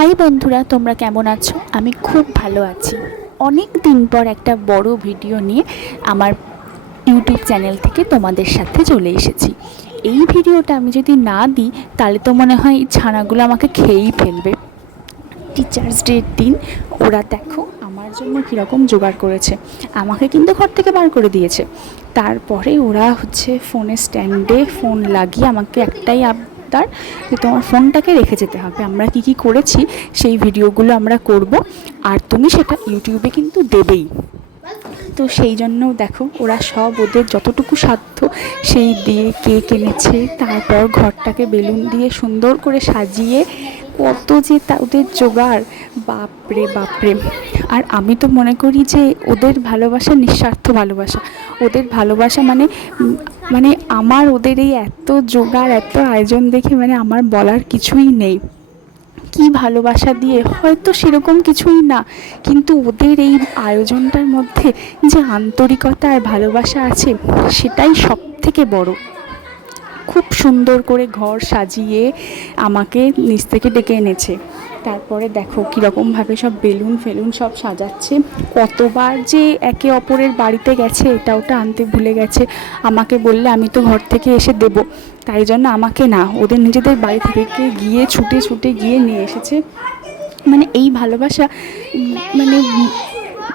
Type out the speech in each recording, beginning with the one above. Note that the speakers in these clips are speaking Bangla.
হাই বন্ধুরা, তোমরা কেমন আছো? আমি খুব ভালো আছি। অনেক দিন পর একটা বড় ভিডিও নিয়ে আমার ইউটিউব চ্যানেল থেকে তোমাদের সাথে চলে এসেছি। এই ভিডিওটা আমি যদি না দিই, তাহলে তো মনে হয় এই ছানাগুলো আমাকে খেয়েই ফেলবে। টিচার্স ডের দিন, ওরা দেখো আমার জন্য কীরকম জোগাড় করেছে। আমাকে কিন্তু ঘর থেকে বার করে দিয়েছে। তারপরে ওরা হচ্ছে ফোনের স্ট্যান্ডে ফোন লাগিয়ে আমাকে একটাই আবদার যে তোমার ফোনটাকে রেখে যেতে হবে। আমরা কি কি করেছি, সেই ভিডিওগুলো আমরা করব। আর তুমি সেটা ইউটিউবে কিন্তু দেবেই। তো সেই জন্য দেখো, ওরা সব ওদের যতটুকু সাধ্য, সেই দিয়ে কে এনেছে। তারপর ঘরটাকে বেলুন দিয়ে সুন্দর করে সাজিয়ে কত যে তা ওদের জোগাড়। বাপরে বাপরে। আর আমি তো মনে করি যে ওদের ভালোবাসা নিঃস্বার্থ ভালোবাসা। ওদের ভালোবাসা মানে মানে আমার ওদের এই এত জোগাড়, এত আয়োজন দেখে মানে আমার বলার কিছুই নেই। কি ভালোবাসা দিয়ে? হয়তো সেরকম কিছুই না। কিন্তু ওদের এই আয়োজনটার মধ্যে যে আন্তরিকতা আর ভালোবাসা আছে, সেটাই সব থেকে বড়। খুব সুন্দর করে ঘর সাজিয়ে আমাকে নিচ থেকে ডেকে এনেছে। তারপরে দেখো কীরকমভাবে সব বেলুন ফেলুন সব সাজাচ্ছে। কতবার যে একে অপরের বাড়িতে গেছে এটা ওটা আনতে ভুলে গেছে। আমাকে বললে, আমি তো ঘর থেকে এসে দেব। তাই জন্য আমাকে না, ওদের নিজেদের বাড়ি থেকে গিয়ে ছুটে ছুটে গিয়ে নিয়ে এসেছে। মানে এই ভালোবাসা মানে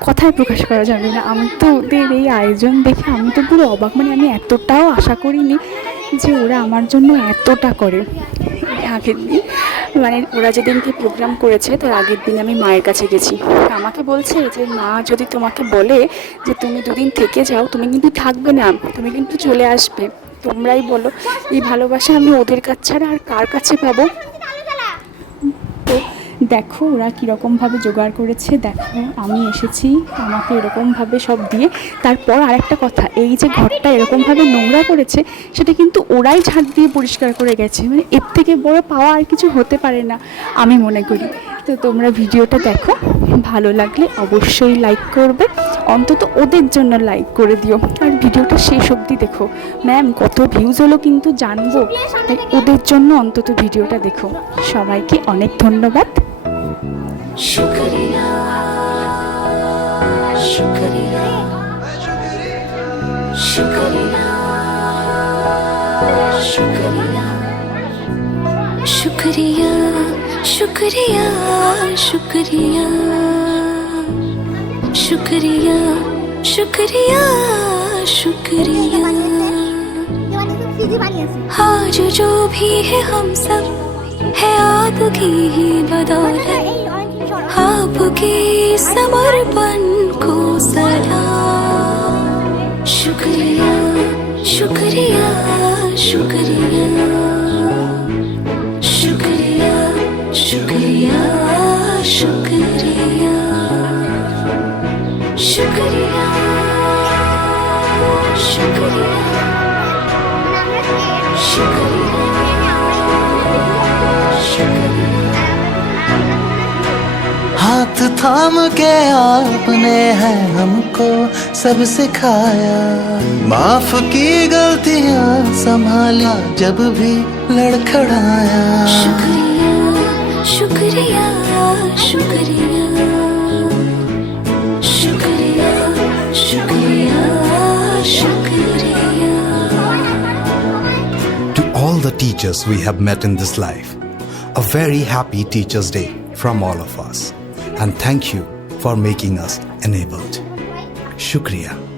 কথায় প্রকাশ করা যাবে না। আমি তো ওদের এই আয়োজন দেখে আমি তো পুরো অবাক। মানে আমি এতটাও আশা করিনি যে ওরা আমার জন্য এতটা করে। আগের দিন মানে ওরা যেদিনকে প্রোগ্রাম করেছে, তার আগের দিন আমি মায়ের কাছে গেছি। আমাকে বলছে যে, মা, যদি তোমাকে বলে যে তুমি দুদিন থেকে যাও, তুমি কিন্তু থাকবে না, তুমি কিন্তু চলে আসবে। তোমরাই বলো, এই ভালোবাসা আমি ওদের কাছ ছাড়া আর কার কাছে পাবো? দেখো ওরা কীরকমভাবে জোগাড় করেছে, দেখো আমি এসেছি, আমাকে এরকমভাবে সব দিয়ে। তারপর আর একটা কথা, এই যে ঘরটা এরকমভাবে নোংরা করেছে, সেটা কিন্তু ওরাই ঝাঁট দিয়ে পরিষ্কার করে গেছে। মানে এর থেকে বড় পাওয়া আর কিছু হতে পারে না, আমি মনে করি। তো তোমরা ভিডিওটা দেখো, ভালো লাগলে অবশ্যই লাইক করবে, অন্তত ওদের জন্য লাইক করে দিও। আর ভিডিওটা শেষ অবধি দেখো। ম্যাম কত ভিউজ হলো কিন্তু জানব, তাই ওদের জন্য অন্তত ভিডিওটা দেখো। সবাইকে অনেক ধন্যবাদ। शुक्रिया शुक्रिया शुक्रिया शुक्रिया शुक्रिया शुक्रिया शुक्रिया शुक्रिया शुक्रिया जो भी है हम सब है आपकी ही बदौलत आपके समर्पण को सलाम शुक्रिया शुक्रिया शुक्रिया। शुक्रिया शुक्रिया शुक्रिया। शुक्रिया शुक्रिया। हाथ थाम के आपने है हमको सब सिखाया माफ़ की गलतियाँ संभाला जब भी लड़खड़ाया शुक्रिया शुक्रिया शुक्रिया शुक्रिया शुक्रिया शुक्रिया To all the teachers we have met in this life, a very happy Teachers' Day from all of us. And thank you for making us enabled. Shukriya.